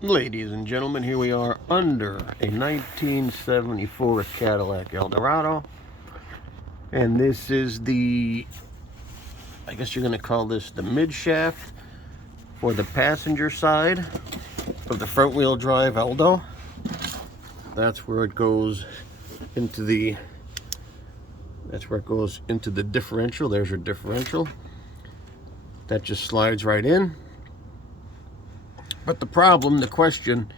Ladies and gentlemen, here we are under a 1974 Cadillac Eldorado. And this is the, I guess you're going to call this the mid shaft for the passenger side of the front wheel drive Eldo. That's where it goes into the, differential. There's your differential. That just slides right in. But the question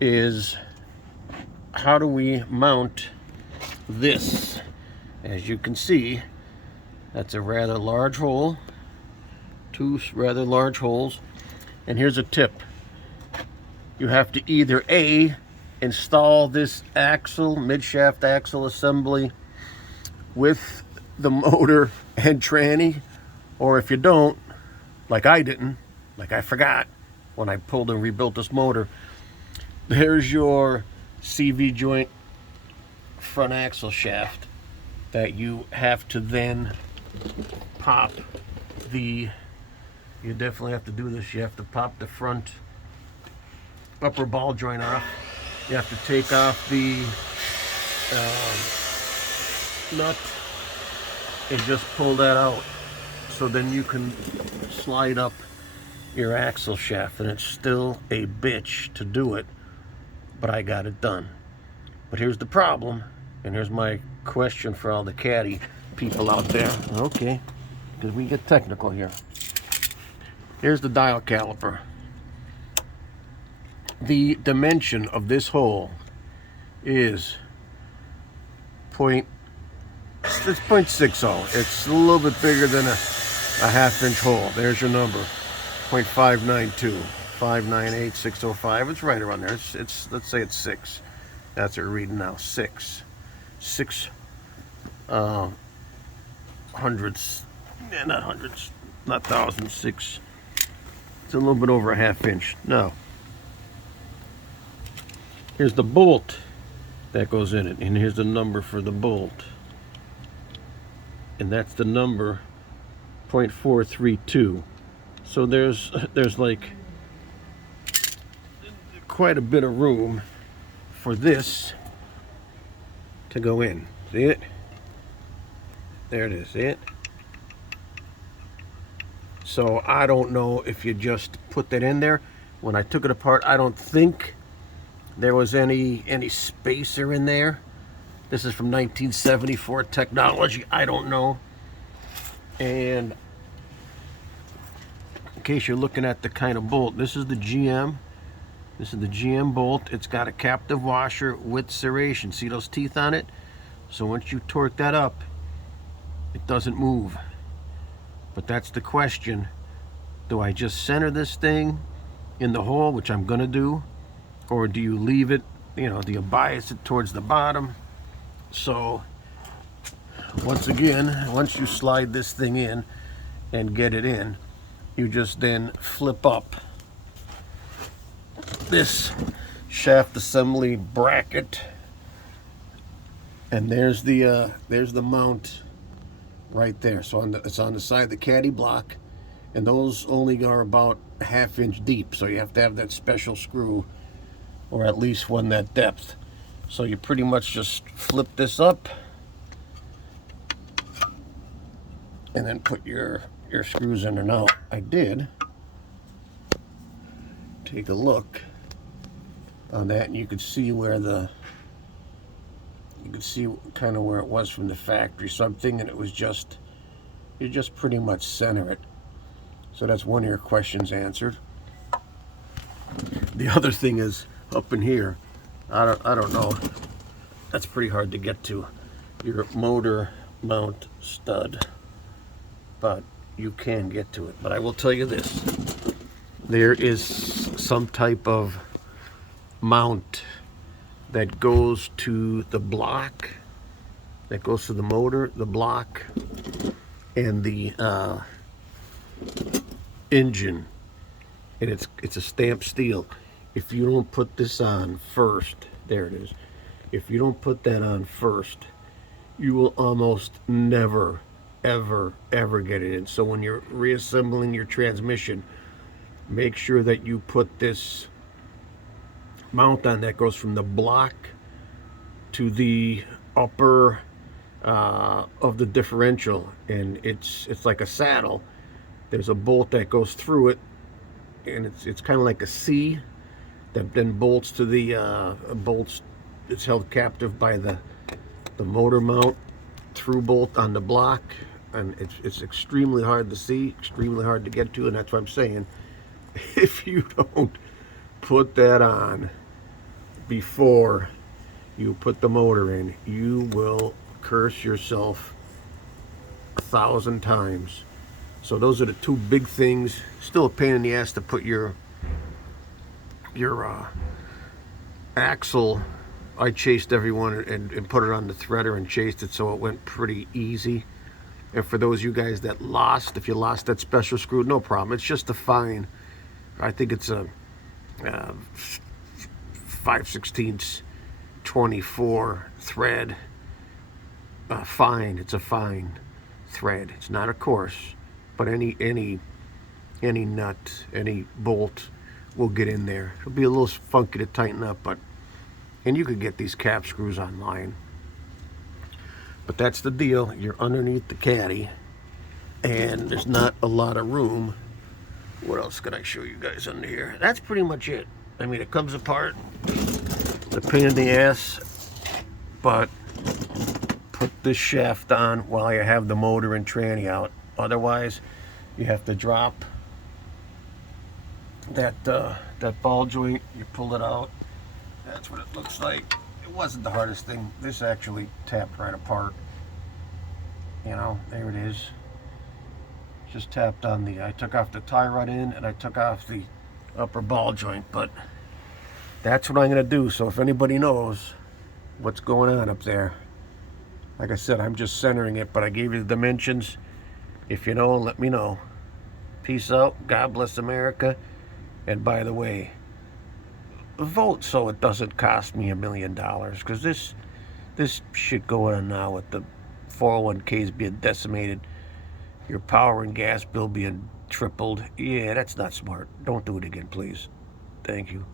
is, how do we mount this? As you can see, that's a rather large hole, two rather large holes. And here's a tip. You have to either A, install this axle, mid-shaft axle assembly with the motor and tranny, or if you don't, like I didn't, like I forgot when I pulled and rebuilt this motor, there's your CV joint front axle shaft that you have to then pop the, you definitely have to do this, you have to pop the front upper ball joint off. You have to take off the nut and just pull that out, so then you can slide up your axle shaft. And it's still a bitch to do it, but I got it done. But here's the problem, and here's my question for all the caddy people out there. Okay, because we get technical here. Here's the dial caliper. The dimension of this hole is it's 0.60. It's a little bit bigger than a half-inch hole. There's your number, 0.592, 598, 605. It's right around there. It's let's say it's 6. That's what we're reading now. 6 hundredths, not hundreds, not thousands. 6. It's a little bit over a half-inch. Now, here's the bolt that goes in it, and here's the number for the bolt, and that's the number 0.432. So there's like quite a bit of room for this to go in. See it? There it is. See it? So I don't know if you just put that in there. When I took it apart, I don't think there was any spacer in there. This is from 1974 technology. I don't know. And in case you're looking at the kind of bolt, this is the GM. This is the GM bolt. It's got a captive washer with serration. See those teeth on it? So once you torque that up, it doesn't move. But that's the question. Do I just center this thing in the hole, which I'm gonna do, or do you leave it, do you bias it towards the bottom? So once again, once you slide this thing in and get it in, you just then flip up this shaft assembly bracket, and there's the mount right there. So it's on the side of the caddy block, and those only are about a half-inch deep, so you have to have that special screw, or at least one that depth. So you pretty much just flip this up and then put your screws in there. Now, I did take a look on that, and you could see kind of where it was from the factory. So I'm thinking it was just, you just pretty much center it. So that's one of your questions answered. The other thing is up in here, I don't know, that's pretty hard to get to, your motor mount stud, but you can get to it. But I will tell you this, there is some type of mount that goes to the block, that goes to the motor, the block, and the engine, and it's a stamped steel. If you don't put this on first, there it is, if you don't put that on first, you will almost never ever get it in. So when you're reassembling your transmission, make sure that you put this mount on that goes from the block to the upper of the differential, and it's like a saddle. There's a bolt that goes through it, and it's kind of like a C that then bolts to the bolts. It's held captive by the motor mount through bolt on the block, and it's extremely hard to see, extremely hard to get to, and that's what I'm saying. If you don't put that on before you put the motor in, you will curse yourself 1,000 times. So those are the two big things. Still a pain in the ass to put your axle. I chased everyone and put it on the threader and chased it, so it went pretty easy. And for those of you guys that lost, if you lost that special screw, no problem. It's just a fine. I think it's a 5/16 24 thread. Fine. It's a fine thread. It's not a coarse, but any nut, any bolt will get in there. It'll be a little funky to tighten up, and you could get these cap screws online. But that's the deal. You're underneath the caddy, and there's not a lot of room. What else can I show you guys under here? That's pretty much it. I mean, it comes apart. It's a pain in the ass, but put this shaft on while you have the motor and tranny out. Otherwise, you have to drop that ball joint. You pull it out. That's what it looks like. It wasn't the hardest thing. This actually tapped right apart. You know, there it is. Just tapped on the, I took off the tie rod in, and I took off the upper ball joint, but that's what I'm going to do. So if anybody knows what's going on up there, like I said, I'm just centering it, but I gave you the dimensions. If you know, let me know. Peace out. God bless America. And by the way, vote so it doesn't cost me $1 million, because this shit going on now with the 401ks being decimated, your power and gas bill being tripled. Yeah, that's not smart. Don't do it again, please. Thank you.